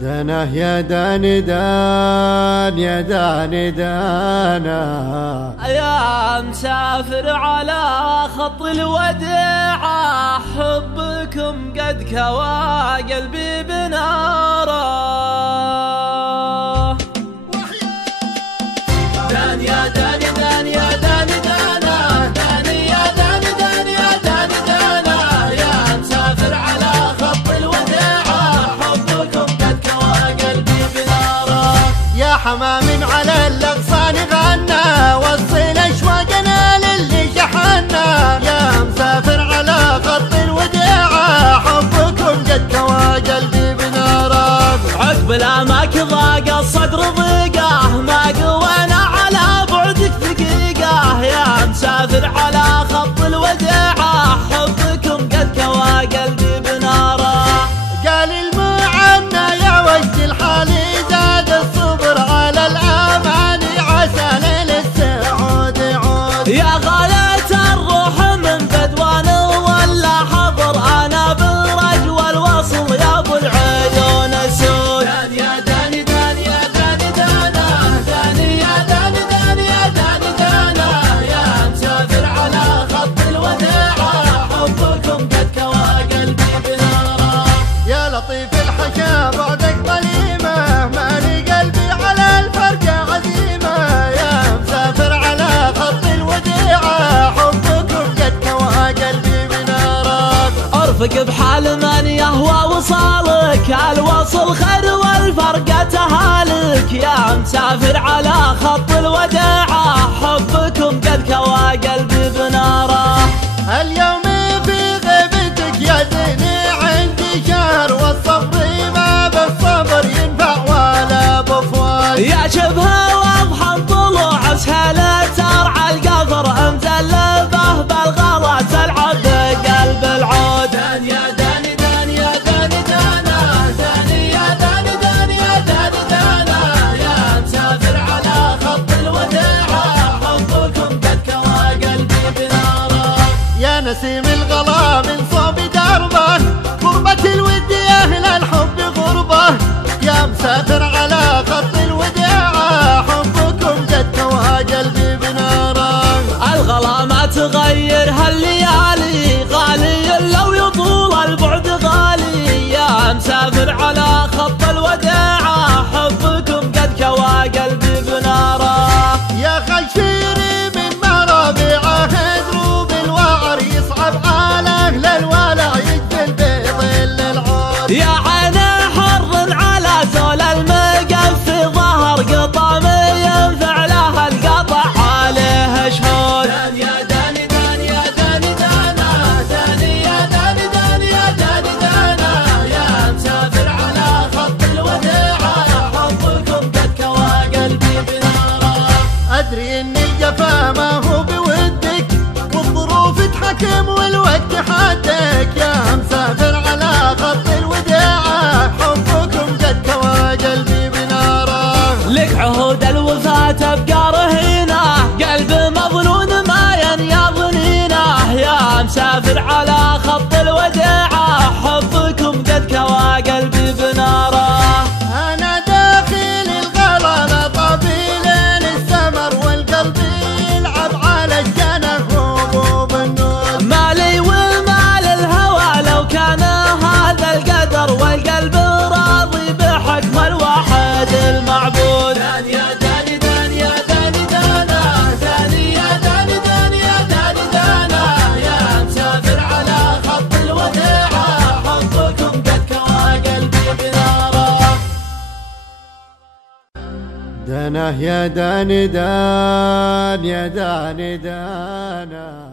دانا يا داني دان يا داني دانا يا مسافر على خط الوداع، حبكم قد كوى قلبي بناره. دان يا داني دان يا داني دانا، داني يا داني دان يا داني دانا، يا مسافر على خط الوداع، حبكم قد كوى قلبي بناره. يا حمام على الأغصان غنى، وصل أشواقنا للي شحنا. يا مسافر على خط الوداع، حبكم قد كوى قلبي بناره. عقب الأماك ضاق الصدر ضيقه، ما قوينا على بعدك دقيقة. يا مسافر على خط الوداع، حبكم قد كوى قلبي بناره. قال المعنى يا وجه الحال زاد الصبر على الأماني، عسى ليل السعود يعود. يا غاية الروح من بدوان ولا حضر، أنا بالرجوى الوصل يا أبو العيون السود. دان يا داني دان يا داني دانا، داني يا داني دان يا داني دانا، يا مسافر على خط الوداع، حبكم قد كوى قلبي بناره. يا لطيف الحكا بعدك ظليمة، مالي قلبي على الفرقة عزيمة. يا مسافر على خط الوديعة، حبكم قد كوى قلبي بناره. ارفق بحال من يهوى وصالك، الوصل خير والفرقة تهالك. يا مسافر على خط الوداع، حبكم قد كوى قلبي بناره. اليوم في غيبتك يا زيني عندي شهر، والصبر ما بالصبر ينفع ولا بفوات. يا شبه واضحا طلوع سهلة ترعى القفر، مزلبه بالغلا تلعب بقلب العود. دان يا داني دان يا داني دانا، داني يا داني دان يا داني دانا، يا مسافر على خط الوداع، حبكم قد كوى قلبي بناره. يا نسيم الغلا من صوب دربه، غربة الود يا أهل الحب غربة. يا مسافر على خط الوداع، حبكم قد كوى قلبي بناره. الغلا ما تغير هالليالي، غالي لو يطول البعد غالي. يا مسافر على خط الوداع، حبكم قد كوى قلبي بناره. يا خشيري من مرابعه دروب الوعر، يصعب على أهل الولع يجبل بظل العود. يا عين حر على زول المقف ظهر، قطام ينفع له القطع عليه شهود. دان يا داني دان يا داني دانا، داني يا داني دان يا داني دانا، يا مسافر على خط الوداع، حبكم قد كوى قلبي بناره. أدري إن الجفا ما هو بودك، والظروف تحكم والوقت حدك. يا مسافر على خط الوداع، حبكم قد كوى قلبي بناره. لك عهود الوفاة تبقى رهينة، قلب مظنون ما ينيض نينه. يا مسافر على خط الوداع، حبكم قد كوى قلبي بناره. أنا داخل الغلا طبيل السمر، والقلب يلعب على الجنة هبوب النور. مالي والمال الهوى لو كان هذا القدر، والقلب راضي بحكم الواحد المعبود. دان يا داني دان يا داني دانا، داني يا داني دان يا داني دانا، يا مسافر على خط الوداع، حبكم قد كوى قلبي بناره. دانا يا داني دان يا داني دانا.